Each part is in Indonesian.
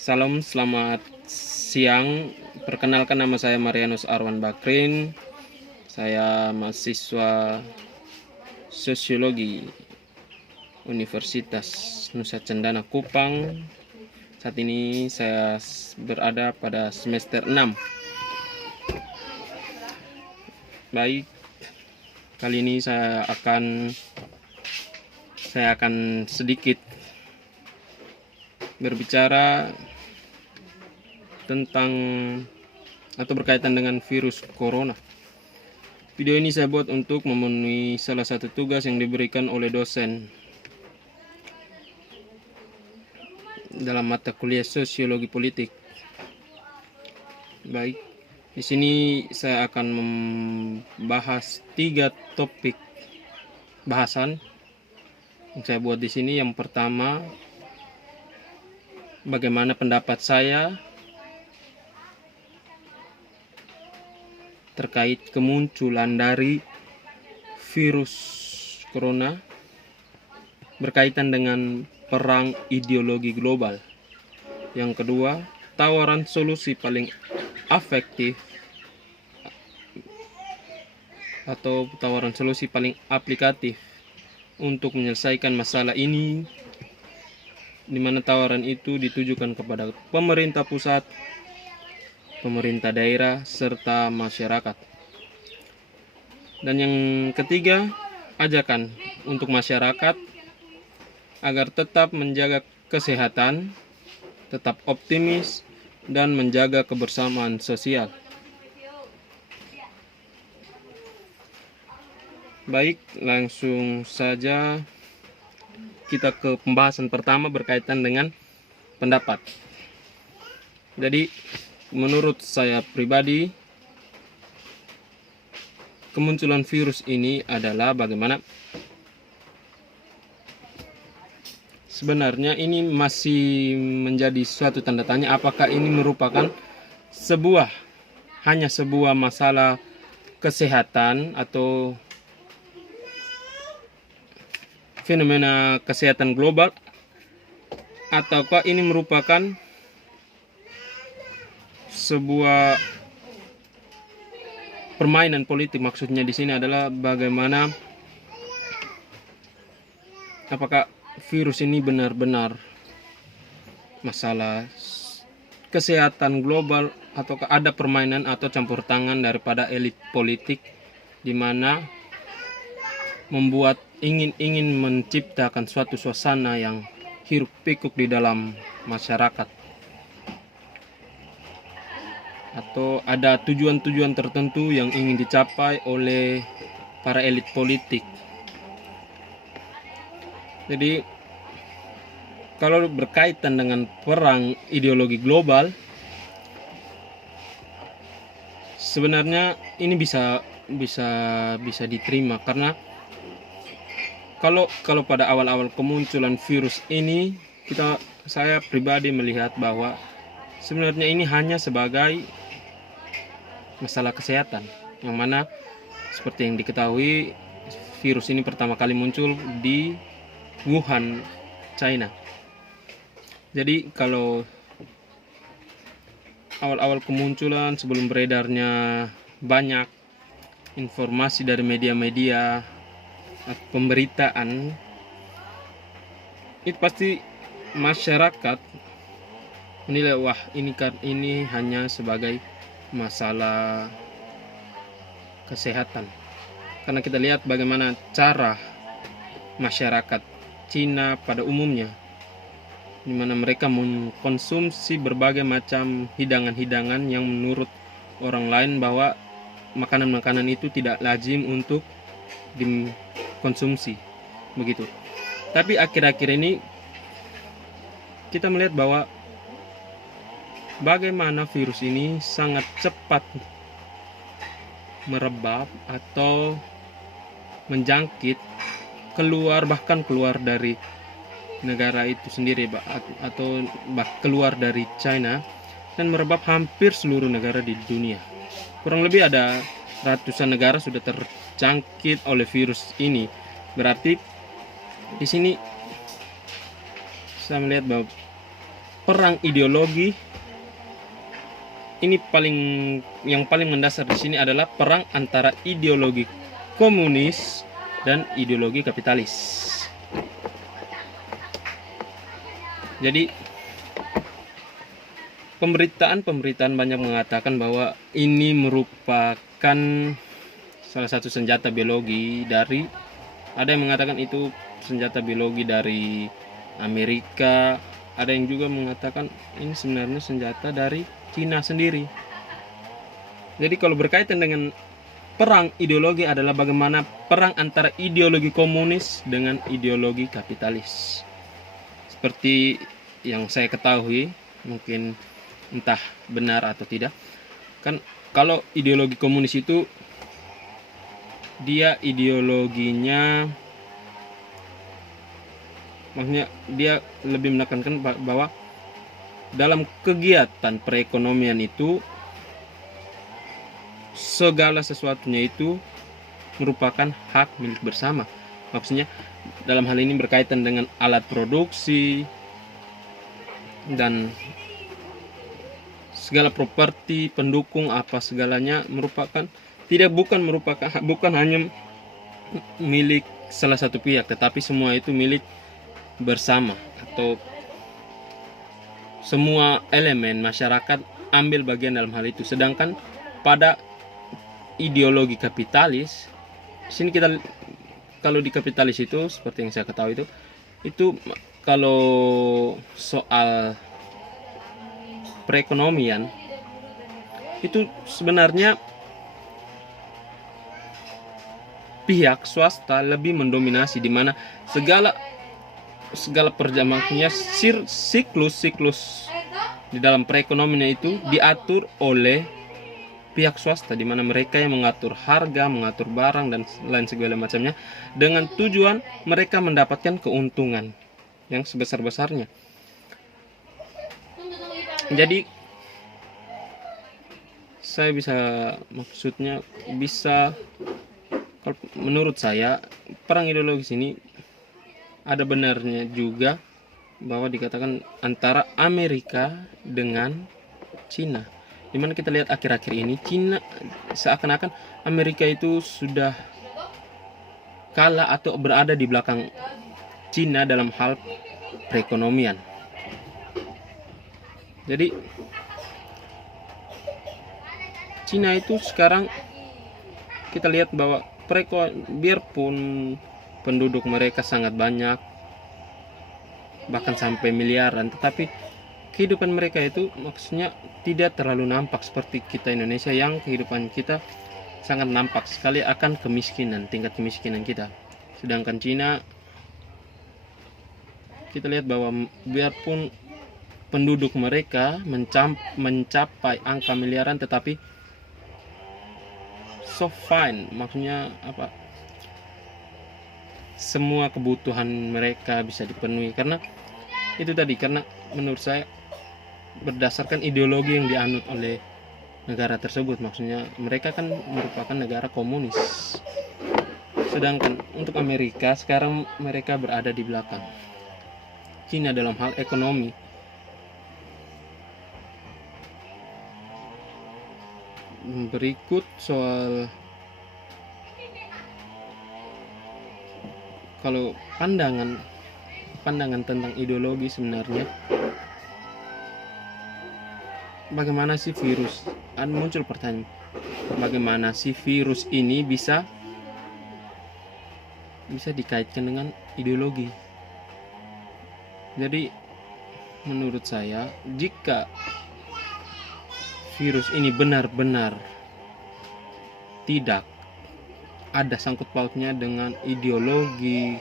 Salam, selamat siang. Perkenalkan, nama saya Marianus Arwan Bakrin. Saya mahasiswa Sosiologi Universitas Nusa Cendana Kupang. Saat ini saya berada pada semester 6. Baik, kali ini saya akan sedikit berbicara tentang atau berkaitan dengan virus corona. Video ini saya buat untuk memenuhi salah satu tugas yang diberikan oleh dosen dalam mata kuliah sosiologi politik. Baik, di sini saya akan membahas 3 topik bahasan yang saya buat di sini. Yang pertama, bagaimana pendapat saya terkait kemunculan dari virus corona berkaitan dengan perang ideologi global. Yang kedua, tawaran solusi paling efektif atau tawaran solusi paling aplikatif untuk menyelesaikan masalah ini, di mana tawaran itu ditujukan kepada pemerintah pusat, pemerintah daerah, serta masyarakat. Dan yang ketiga, ajakan untuk masyarakat agar tetap menjaga kesehatan, tetap optimis, dan menjaga kebersamaan sosial. Baik, langsung saja kita ke pembahasan pertama berkaitan dengan pendapat. Jadi, menurut saya pribadi, kemunculan virus ini adalah bagaimana sebenarnya ini masih menjadi suatu tanda tanya, apakah ini merupakan hanya sebuah masalah kesehatan atau fenomena kesehatan global, ataukah ini merupakan sebuah permainan politik. Maksudnya di sini adalah bagaimana apakah virus ini benar-benar masalah kesehatan global, ataukah ada permainan atau campur tangan daripada elit politik di mana ingin menciptakan suatu suasana yang hiruk pikuk di dalam masyarakat, atau ada tujuan-tujuan tertentu yang ingin dicapai oleh para elit politik. Jadi kalau berkaitan dengan perang ideologi global, sebenarnya ini bisa diterima, karena kalau pada awal-awal kemunculan virus ini, saya pribadi melihat bahwa sebenarnya ini hanya sebagai masalah kesehatan, yang mana seperti yang diketahui virus ini pertama kali muncul di Wuhan, China. Jadi kalau awal-awal kemunculan, sebelum beredarnya banyak informasi dari media-media pemberitaan, itu pasti masyarakat menilai, wah ini hanya sebagai masalah kesehatan. Karena kita lihat bagaimana cara masyarakat Cina pada umumnya, di mana mereka mengkonsumsi berbagai macam hidangan-hidangan yang menurut orang lain bahwa makanan-makanan itu tidak lazim untuk dikonsumsi, begitu. Tapi akhir-akhir ini kita melihat bahwa bagaimana virus ini sangat cepat merebak atau menjangkit bahkan keluar dari negara itu sendiri, atau keluar dari China, dan merebak hampir seluruh negara di dunia. Kurang lebih ada ratusan negara sudah terjangkit oleh virus ini. Berarti di sini saya melihat bahwa perang ideologi ini yang paling mendasar di sini adalah perang antara ideologi komunis dan ideologi kapitalis. Jadi pemberitaan banyak mengatakan bahwa ini merupakan salah satu senjata biologi dari, ada yang mengatakan itu senjata biologi dari Amerika, ada yang juga mengatakan ini sebenarnya senjata dari Cina sendiri. Jadi kalau berkaitan dengan perang ideologi adalah bagaimana perang antara ideologi komunis dengan ideologi kapitalis. Seperti yang saya ketahui, mungkin entah benar atau tidak, kan kalau ideologi komunis itu dia ideologinya, maksudnya dia lebih menekankan bahwa dalam kegiatan perekonomian itu segala sesuatunya itu merupakan hak milik bersama. Maksudnya dalam hal ini berkaitan dengan alat produksi dan segala properti pendukung apa segalanya bukan hanya milik salah satu pihak, tetapi semua itu milik bersama, atau semua elemen masyarakat ambil bagian dalam hal itu. Sedangkan pada ideologi kapitalis, sini kita, kalau di kapitalis itu seperti yang saya ketahui itu kalau soal perekonomian itu sebenarnya pihak swasta lebih mendominasi, di mana segala perjalanannya siklus di dalam perekonomian itu diatur oleh pihak swasta, di mana mereka yang mengatur harga, mengatur barang dan lain segala macamnya, dengan tujuan mereka mendapatkan keuntungan yang sebesar-besarnya. Jadi saya menurut saya perang ideologis ini ada benarnya juga bahwa dikatakan antara Amerika dengan Cina, dimana kita lihat akhir-akhir ini Cina seakan-akan Amerika itu sudah kalah atau berada di belakang Cina dalam hal perekonomian. Jadi Cina itu sekarang kita lihat bahwa biarpun penduduk mereka sangat banyak, bahkan sampai miliaran, tetapi kehidupan mereka itu maksudnya tidak terlalu nampak seperti kita Indonesia, yang kehidupan kita sangat nampak sekali akan tingkat kemiskinan kita. Sedangkan Cina, kita lihat bahwa biarpun penduduk mereka mencapai angka miliaran, tetapi so fine, maksudnya apa, semua kebutuhan mereka bisa dipenuhi karena itu tadi, karena menurut saya berdasarkan ideologi yang dianut oleh negara tersebut. Maksudnya mereka kan merupakan negara komunis, sedangkan untuk Amerika sekarang mereka berada di belakang Cina dalam hal ekonomi. Berikut soal kalau pandangan tentang ideologi, sebenarnya bagaimana sih virus, muncul pertanyaan, bagaimana sih virus ini bisa dikaitkan dengan ideologi. Jadi menurut saya, jika virus ini benar-benar tidak ada sangkut pautnya dengan ideologi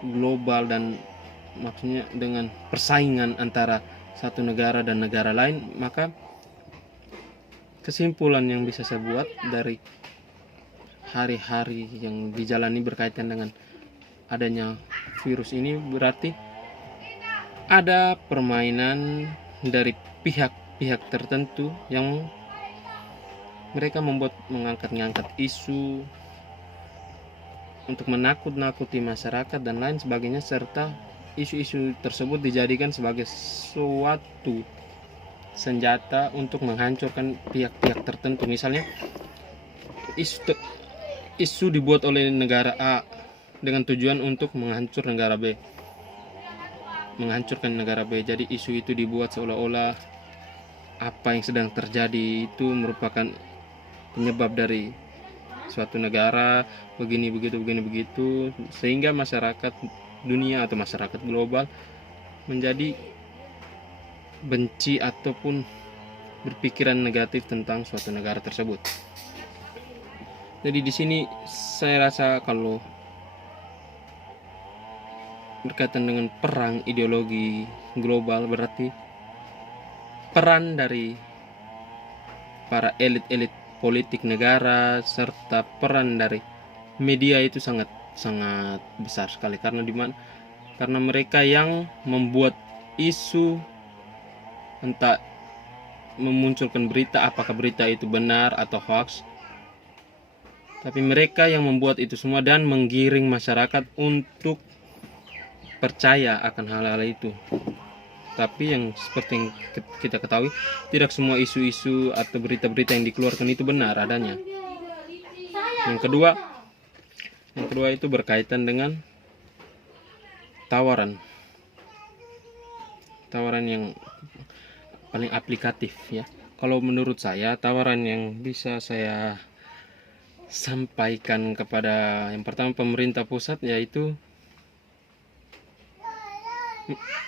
global dan maksudnya dengan persaingan antara satu negara dan negara lain, maka kesimpulan yang bisa saya buat dari hari-hari yang dijalani berkaitan dengan adanya virus ini, berarti ada permainan dari pihak tertentu yang mereka mengangkat isu untuk menakut-nakuti masyarakat dan lain sebagainya, serta isu-isu tersebut dijadikan sebagai suatu senjata untuk menghancurkan pihak-pihak tertentu. Misalnya isu dibuat oleh negara A dengan tujuan untuk menghancurkan negara B. Jadi isu itu dibuat seolah-olah apa yang sedang terjadi itu merupakan penyebab dari suatu negara begini begitu, sehingga masyarakat dunia atau masyarakat global menjadi benci ataupun berpikiran negatif tentang suatu negara tersebut. Jadi di sini saya rasa kalau berkaitan dengan perang ideologi global, berarti peran dari para elit-elit politik negara serta peran dari media itu sangat besar sekali, karena mereka yang membuat isu, entah memunculkan berita, apakah berita itu benar atau hoax, tapi mereka yang membuat itu semua dan menggiring masyarakat untuk percaya akan hal-hal itu. Tapi yang seperti yang kita ketahui, tidak semua isu-isu atau berita-berita yang dikeluarkan itu benar adanya. Yang kedua itu berkaitan dengan tawaran yang paling aplikatif ya. Kalau menurut saya, tawaran yang bisa saya sampaikan kepada yang pertama pemerintah pusat, yaitu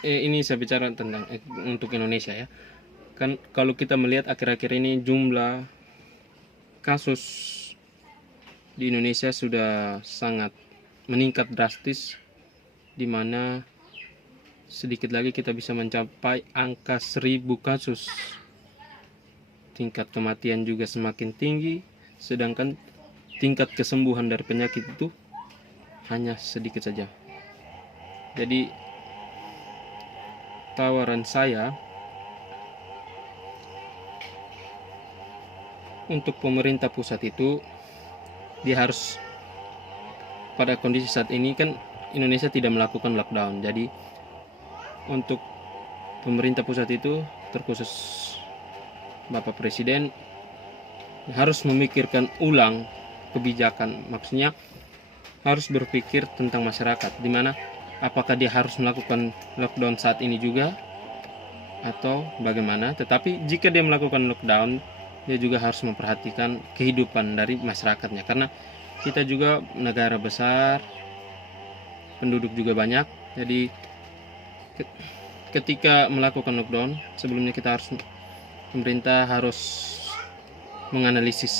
ini saya bicara tentang untuk Indonesia ya. Kan kalau kita melihat akhir-akhir ini jumlah kasus di Indonesia sudah sangat meningkat drastis, di mana sedikit lagi kita bisa mencapai angka 1000 kasus. Tingkat kematian juga semakin tinggi, sedangkan tingkat kesembuhan dari penyakit itu hanya sedikit saja. Jadi tawaran saya untuk pemerintah pusat itu, dia harus, pada kondisi saat ini kan Indonesia tidak melakukan lockdown, jadi untuk pemerintah pusat itu, terkhusus Bapak Presiden, harus memikirkan ulang kebijakan. Maksudnya harus berpikir tentang masyarakat, dimana apakah dia harus melakukan lockdown saat ini juga atau bagaimana. Tetapi jika dia melakukan lockdown, dia juga harus memperhatikan kehidupan dari masyarakatnya, karena kita juga negara besar, penduduk juga banyak. Jadi ketika melakukan lockdown, sebelumnya pemerintah harus menganalisis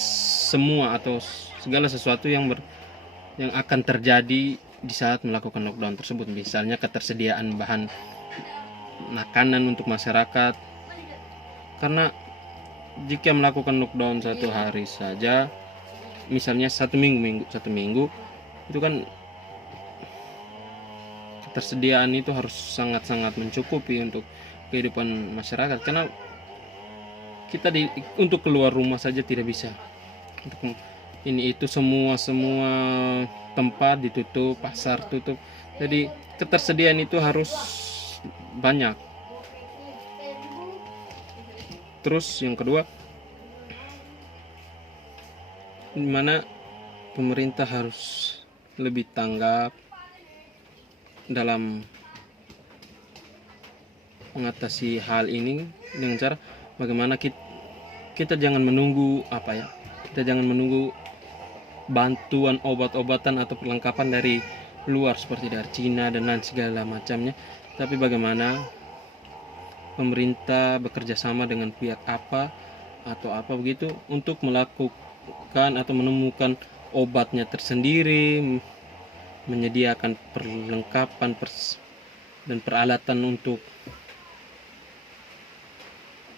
semua atau segala sesuatu yang akan terjadi di saat melakukan lockdown tersebut. Misalnya ketersediaan bahan makanan untuk masyarakat, karena jika melakukan lockdown 1 hari saja, misalnya satu minggu, itu kan ketersediaan itu harus sangat-sangat mencukupi untuk kehidupan masyarakat, karena kita untuk keluar rumah saja tidak bisa. Untuk ini itu semua tempat ditutup, pasar tutup. Jadi ketersediaan itu harus banyak. Terus yang kedua, dimana pemerintah harus lebih tanggap dalam mengatasi hal ini, dengan cara bagaimana kita jangan menunggu kita jangan menunggu bantuan obat-obatan atau perlengkapan dari luar seperti dari Cina dan lain segala macamnya, tapi bagaimana pemerintah bekerja sama dengan pihak apa begitu untuk melakukan atau menemukan obatnya tersendiri, menyediakan perlengkapan dan peralatan untuk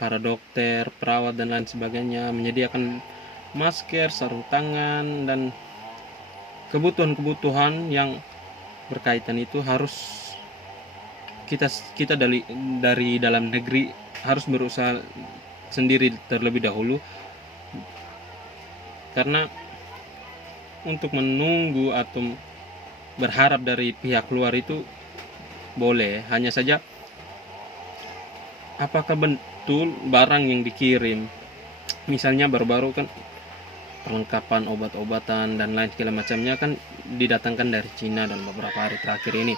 para dokter, perawat dan lain sebagainya, menyediakan masker, sarung tangan, dan kebutuhan-kebutuhan yang berkaitan itu harus kita dari dalam negeri harus berusaha sendiri terlebih dahulu, karena untuk menunggu atau berharap dari pihak luar itu boleh, hanya saja apakah betul barang yang dikirim, misalnya baru-baru kan perlengkapan obat-obatan dan lain segala macamnya kan didatangkan dari Cina dan beberapa hari terakhir ini.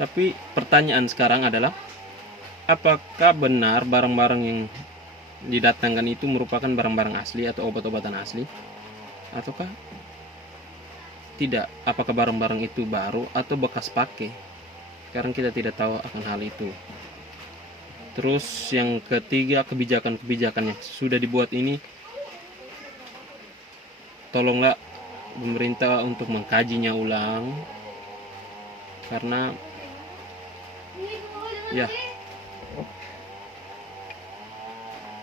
Tapi pertanyaan sekarang adalah, apakah benar barang-barang yang didatangkan itu merupakan barang-barang asli atau obat-obatan asli, ataukah tidak? Apakah barang-barang itu baru atau bekas pakai? Sekarang kita tidak tahu akan hal itu. Terus yang ketiga, kebijakan-kebijakan yang sudah dibuat ini, tolonglah pemerintah untuk mengkajinya ulang, karena ya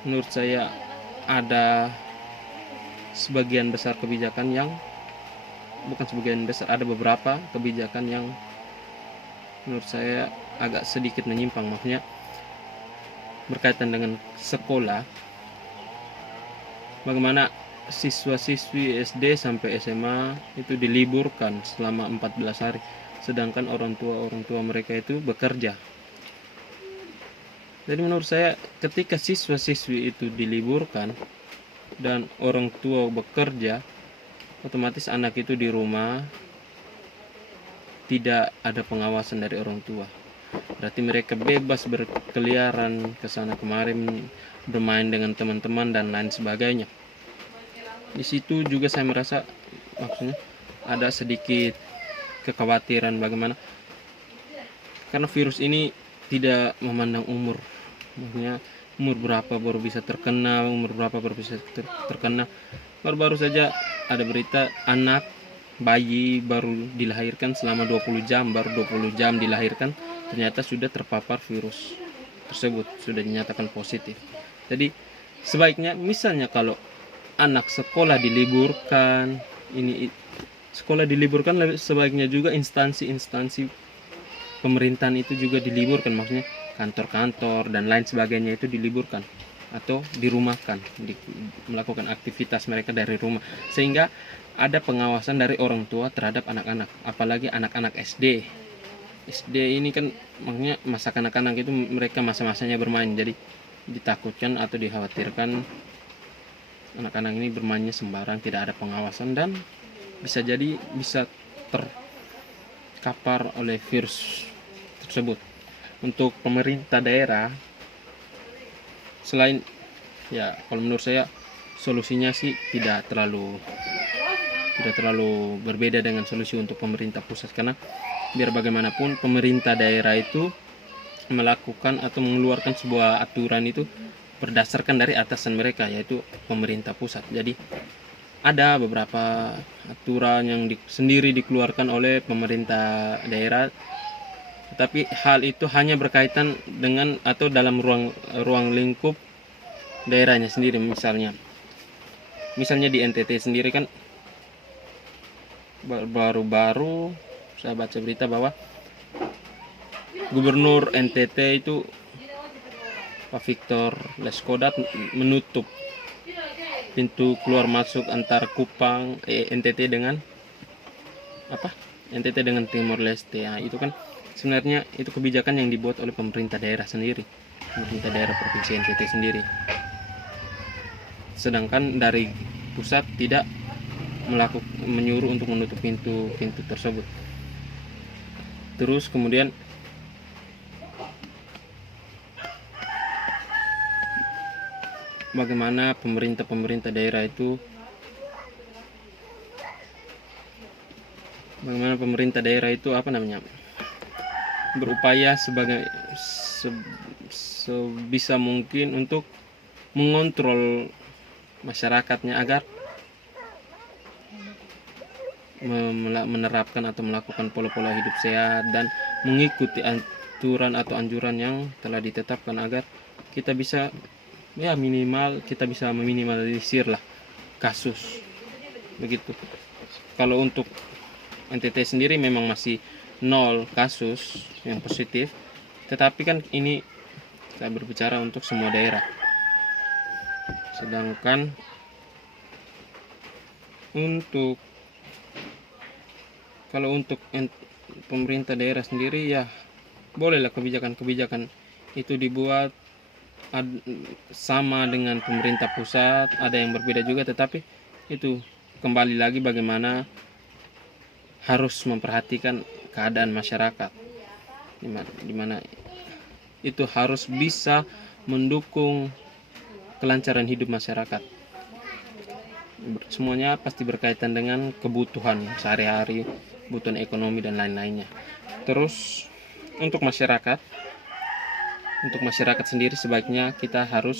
menurut saya ada sebagian besar kebijakan yang, bukan sebagian besar, ada beberapa kebijakan yang menurut saya agak sedikit menyimpang. Maksudnya berkaitan dengan sekolah, bagaimana siswa-siswi SD sampai SMA itu diliburkan selama 14 hari, sedangkan orang tua mereka itu bekerja. Jadi menurut saya ketika siswa-siswi itu diliburkan dan orang tua bekerja, otomatis anak itu di rumah tidak ada pengawasan dari orang tua. Berarti mereka bebas berkeliaran ke sana kemari, bermain dengan teman-teman dan lain sebagainya. Di situ juga saya merasa, maksudnya ada sedikit kekhawatiran bagaimana, karena virus ini tidak memandang umur. Maksudnya umur berapa baru bisa terkena, umur berapa baru bisa terkena. Baru-baru saja ada berita anak bayi baru dilahirkan selama 20 jam, baru 20 jam dilahirkan ternyata sudah terpapar virus tersebut, sudah dinyatakan positif. Jadi sebaiknya misalnya kalau anak sekolah diliburkan, ini sekolah diliburkan, sebaiknya juga instansi-instansi pemerintahan itu juga diliburkan, maksudnya kantor-kantor dan lain sebagainya itu diliburkan atau dirumahkan, melakukan aktivitas mereka dari rumah, sehingga ada pengawasan dari orang tua terhadap anak-anak, apalagi anak-anak SD ini kan maksudnya masa kanak-kanak itu mereka masa-masanya bermain, jadi ditakutkan atau dikhawatirkan anak-anak ini bermainnya sembarang, tidak ada pengawasan dan bisa jadi bisa terkapar oleh virus tersebut. Untuk pemerintah daerah, selain ya kalau menurut saya solusinya sih tidak terlalu berbeda dengan solusi untuk pemerintah pusat, karena biar bagaimanapun pemerintah daerah itu melakukan atau mengeluarkan sebuah aturan itu berdasarkan dari atasan mereka, yaitu pemerintah pusat. Jadi ada beberapa aturan yang sendiri dikeluarkan oleh pemerintah daerah, tetapi hal itu hanya berkaitan dengan atau dalam ruang lingkup daerahnya sendiri. Misalnya di NTT sendiri kan baru-baru saya baca berita bahwa Gubernur NTT itu Pak Victor Leskodat menutup pintu keluar masuk antara Kupang NTT dengan NTT dengan Timor Leste. Nah, itu kan sebenarnya itu kebijakan yang dibuat oleh pemerintah daerah sendiri, pemerintah daerah provinsi NTT sendiri. Sedangkan dari pusat tidak menyuruh untuk menutup pintu tersebut. Terus kemudian bagaimana pemerintah daerah itu berupaya sebisa mungkin untuk mengontrol masyarakatnya agar menerapkan atau melakukan pola-pola hidup sehat dan mengikuti aturan atau anjuran yang telah ditetapkan, agar kita bisa meminimalisir lah kasus begitu. Kalau untuk NTT sendiri memang masih 0 kasus yang positif, tetapi kan ini saya berbicara untuk semua daerah. Sedangkan untuk pemerintah daerah sendiri, ya bolehlah kebijakan-kebijakan itu dibuat sama dengan pemerintah pusat, ada yang berbeda juga, tetapi itu kembali lagi bagaimana harus memperhatikan keadaan masyarakat, dimana itu harus bisa mendukung kelancaran hidup masyarakat. Semuanya pasti berkaitan dengan kebutuhan sehari-hari, kebutuhan ekonomi dan lain-lainnya. Terus untuk masyarakat sendiri sebaiknya kita harus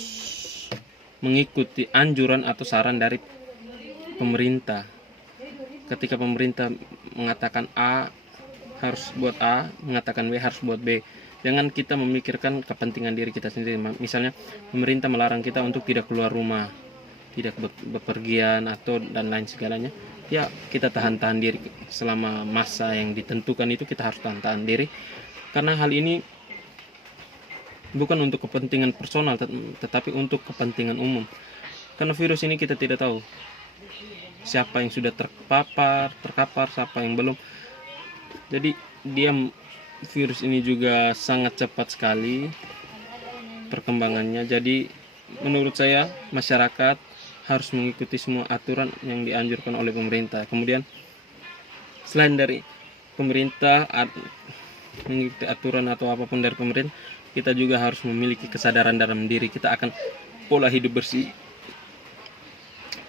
mengikuti anjuran atau saran dari pemerintah. Ketika pemerintah mengatakan A, harus buat A, mengatakan B, harus buat B. Jangan kita memikirkan kepentingan diri kita sendiri. Misalnya pemerintah melarang kita untuk tidak keluar rumah, tidak bepergian atau dan lain segalanya, ya kita tahan-tahan diri selama masa yang ditentukan itu. Kita harus tahan-tahan diri, karena hal ini bukan untuk kepentingan personal, tetapi untuk kepentingan umum. Karena virus ini kita tidak tahu siapa yang sudah terkapar, siapa yang belum. Jadi virus ini juga sangat cepat sekali perkembangannya. Jadi menurut saya masyarakat harus mengikuti semua aturan yang dianjurkan oleh pemerintah. Kemudian selain dari pemerintah mengikuti aturan atau apapun dari pemerintah, kita juga harus memiliki kesadaran dalam diri kita akan pola hidup bersih,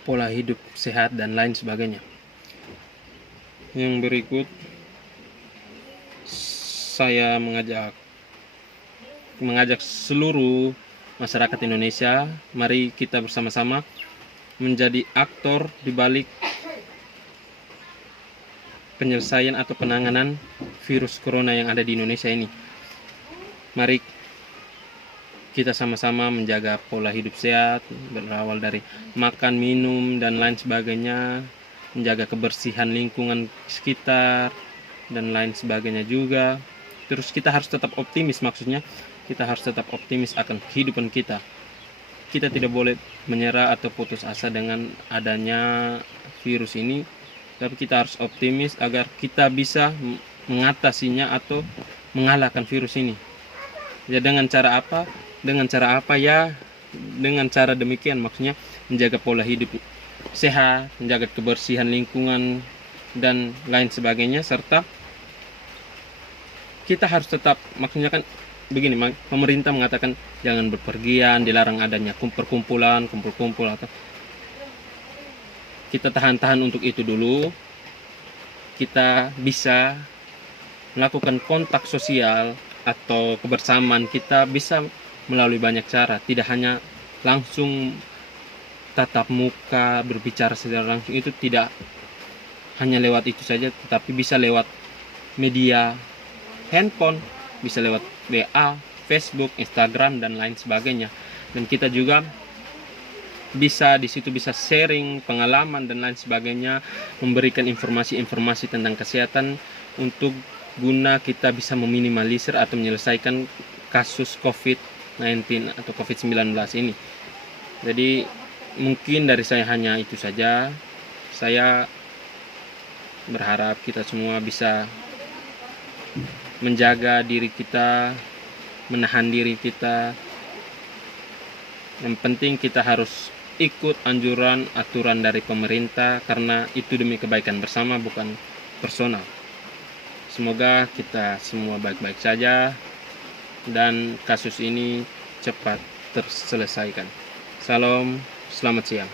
pola hidup sehat dan lain sebagainya. Yang berikut saya mengajak seluruh masyarakat Indonesia, mari kita bersama-sama menjadi aktor di balik penyelesaian atau penanganan virus corona yang ada di Indonesia ini. Mari kita sama-sama menjaga pola hidup sehat, berawal dari makan, minum, dan lain sebagainya, menjaga kebersihan lingkungan sekitar, dan lain sebagainya juga. Terus kita harus tetap optimis, maksudnya kita harus tetap optimis akan kehidupan kita. Kita tidak boleh menyerah atau putus asa dengan adanya virus ini, tapi kita harus optimis agar kita bisa mengatasinya atau mengalahkan virus ini. Ya dengan cara apa? Dengan cara apa ya? Dengan cara demikian, maksudnya menjaga pola hidup sehat, menjaga kebersihan lingkungan dan lain sebagainya, serta kita harus tetap, maksudnya kan begini, pemerintah mengatakan jangan berpergian, dilarang adanya kumpul-kumpul atau kita tahan-tahan untuk itu dulu. Kita bisa melakukan kontak sosial atau kebersamaan kita bisa melalui banyak cara, tidak hanya langsung tatap muka, berbicara secara langsung, itu tidak hanya lewat itu saja, tetapi bisa lewat media handphone, bisa lewat WA, Facebook, Instagram dan lain sebagainya. Dan kita juga bisa di situ bisa sharing pengalaman dan lain sebagainya, memberikan informasi-informasi tentang kesehatan untuk guna kita bisa meminimalisir atau menyelesaikan kasus COVID-19 atau COVID-19 ini. Jadi mungkin dari saya hanya itu saja. Saya berharap kita semua bisa menjaga diri kita, menahan diri kita. Yang penting kita harus ikut anjuran aturan dari pemerintah, karena itu demi kebaikan bersama, bukan personal. Semoga kita semua baik-baik saja dan kasus ini cepat terselesaikan. Salam, selamat siang.